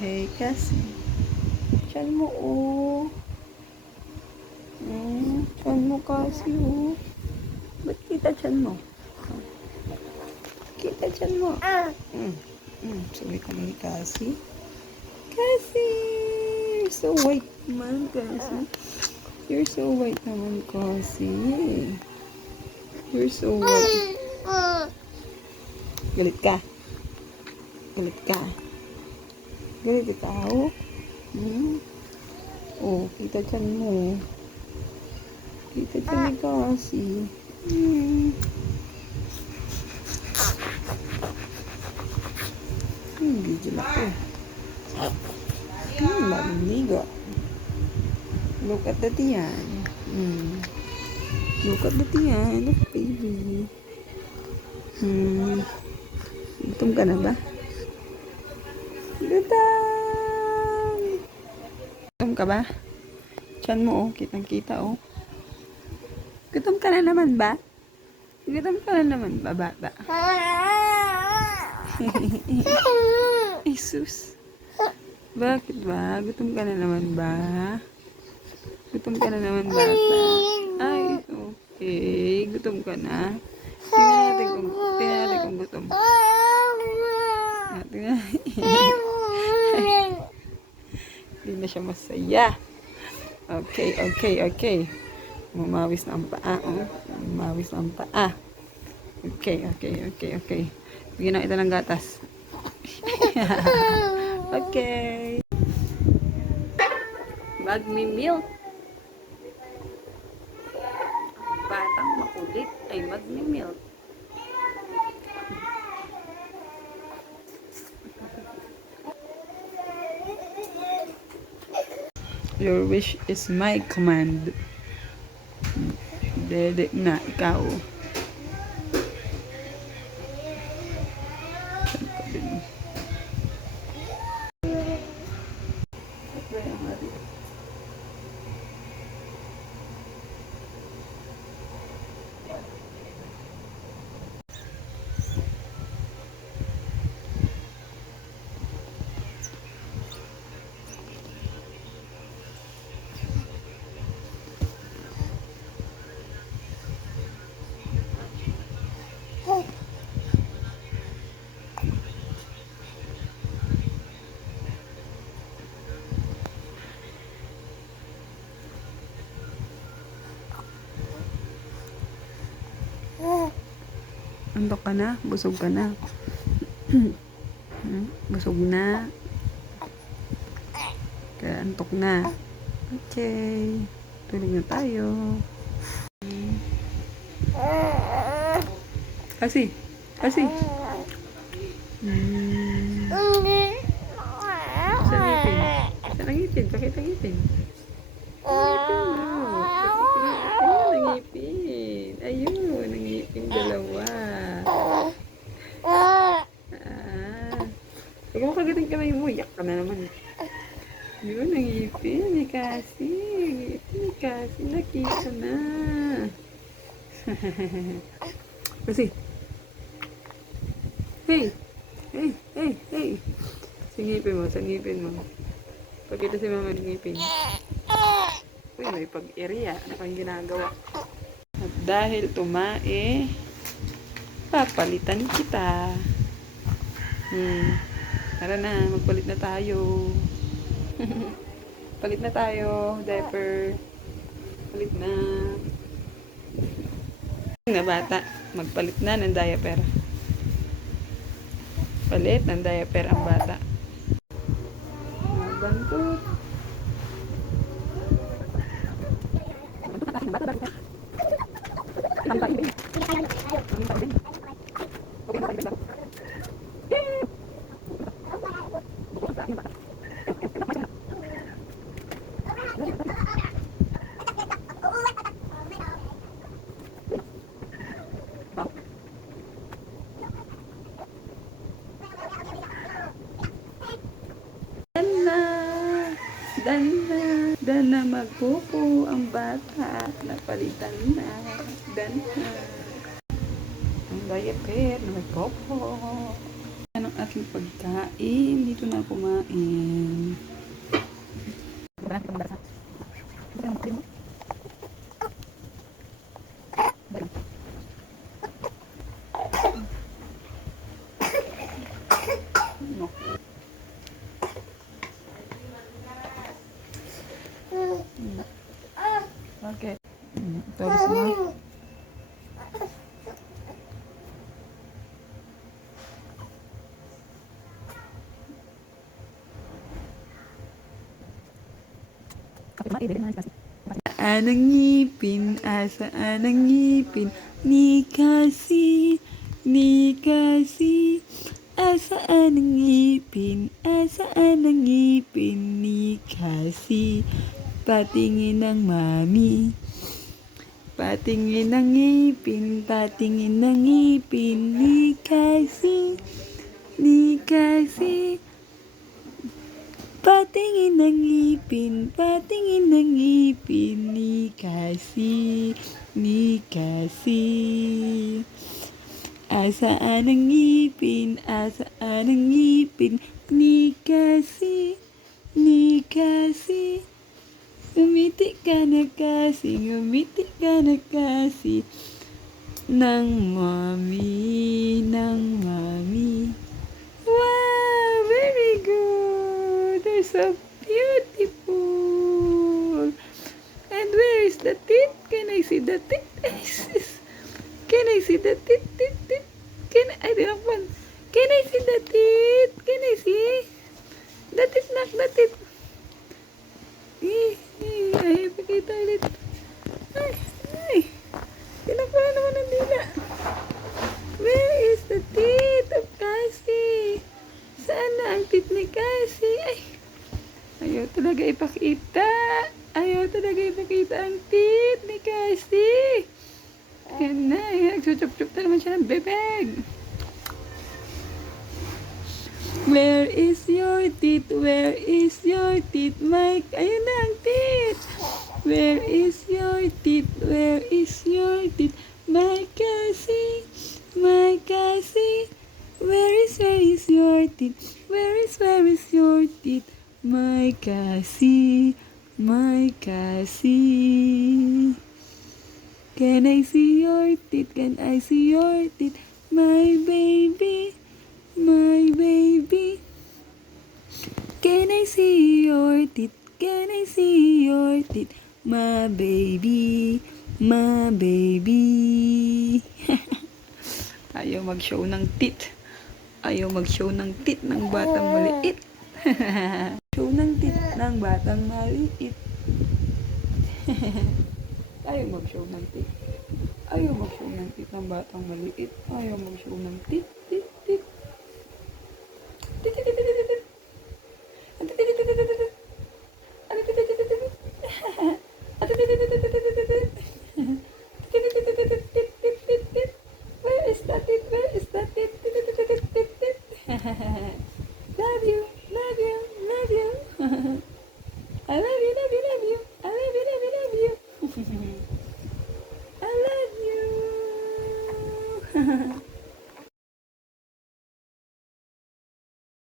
Hey, kasi. Tiyan mo, oh. Tiyan mo kasi, oh. Ba't kita tiyan mo? Kita tiyan mo. Sabi ko ni Kasi. Kasi! You're so white naman, Kasi. You're so white naman, Kasi. You're so white. Galit ka? Galit ka? Galit ka, oh? Oh, kita tiyan mo. Kita tiyan ni Kasi. Video na ko. Maliligo. Look at the tiyan. Look at the tiyan. Look, baby. Gutom ka na ba? Gutom! Gutom ka ba? Tiyan mo, oh. Kitang-kita, oh. Gutom ka na naman ba? Gutom ka na naman ba, bata? Jesus. Bakit ba? Gutom ka na naman ba? Gutom ka na naman, bata? Ay, okay. Gutom ka na. Tingnan natin kung gutom. Hindi na siya masaya. Okay. Mumawis na ang paa, oh. Mumawis na ang paa. Okay. Bigyan na ito ng gatas. Okay. Magmi-milk. Ang batang makulit ay magmi-milk. Your wish is my command. Dede na ikaw. Antok ka na? Busog ka na? Busog na? Kaya antok na? Okay. Tulog na tayo. Kasi. Sa ngipin. Sa ngipin. Pakita ngipin. Ayun, ang ngipin dalawa. Huwag mo kagating kamay mo. Yak ka na naman. Yun, ang ngipin ni Kasi. Ngipin ni Kasi. Nakita na. Kasi. Hey. Sa ngipin mo. Pagkita si mama ng ngipin. Uy, may pag-area. Ano kang ginagawa? At dahil tumae, papalitan kita. Tara na, magpalit na tayo. Palit na tayo, diaper. Palit na. Na bata, magpalit na ng diaper. Palit ng diaper ang bata. Bantot. Dan na magpupo ang bata. Napalitan na. Dan na. Ang diaper na magpupo. ka ng aking pagkain. Dito na kumain. Okay. Tapos mo. Anang ngipin, asaan ang ngipin ni Kasi, ni Kasi. Asaan ang ngipin, asaan ang ngipin ni Kasi. Patingin ng mami, patingin ng ngipin, patingin ng ngipin ni Kasi, ni Kasi. Patingin ng ngipin, patingin ng ngipin ni Kasi, ni Kasi. Asaan ang ngipin, asaan ang ngipin ni Kasi, ni Kasi. Ngumiti ka na Kasi, ngumiti ka na Kasi. Ng mami, ng mami. Wow, very good. They're so beautiful. And where is the teeth? Can I see the teeth? Can I see the teeth? Teeth? I don't want. Can I see the teeth? Can I see? The teeth, knock the teeth. Ay, pakita ulit. Ay. Tinakpa naman ang dila. Where is the teeth of Kasi? Saan na ang teeth ni Kasi? Ay, ayaw talaga ipakita. Ayaw talaga ipakita ang teeth ni Kasi. Yan na, nagsuchup-chup na naman siya ng bebeg. Where is your teeth? Where is your teeth, Mike? Ayun na ang teeth. Where is your teeth? Where is your teeth, my Kasi? My Kasi? Where is your teeth? Where is your teeth, my Kasi? My Kasi? Can I see your teeth? Can I see your teeth, my baby? My baby. Can I see your teeth? Can I see your teeth, my baby? My baby. Ayaw mag-show ng teeth. Ayaw mag-show ng teeth ng batang maliit. Show ng teeth ng batang maliit. Ayaw mag-show ng teeth. Ayaw mag-show ng teeth ng batang maliit. Ayaw mag-show ng teeth. Teeth, teeth. Teeth, teeth, teeth, teeth, teeth. Where is that it? Where is that it? Love you, love you, love you. I love you, love you, love you. I love you, love you, love you. I love you.